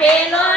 pelo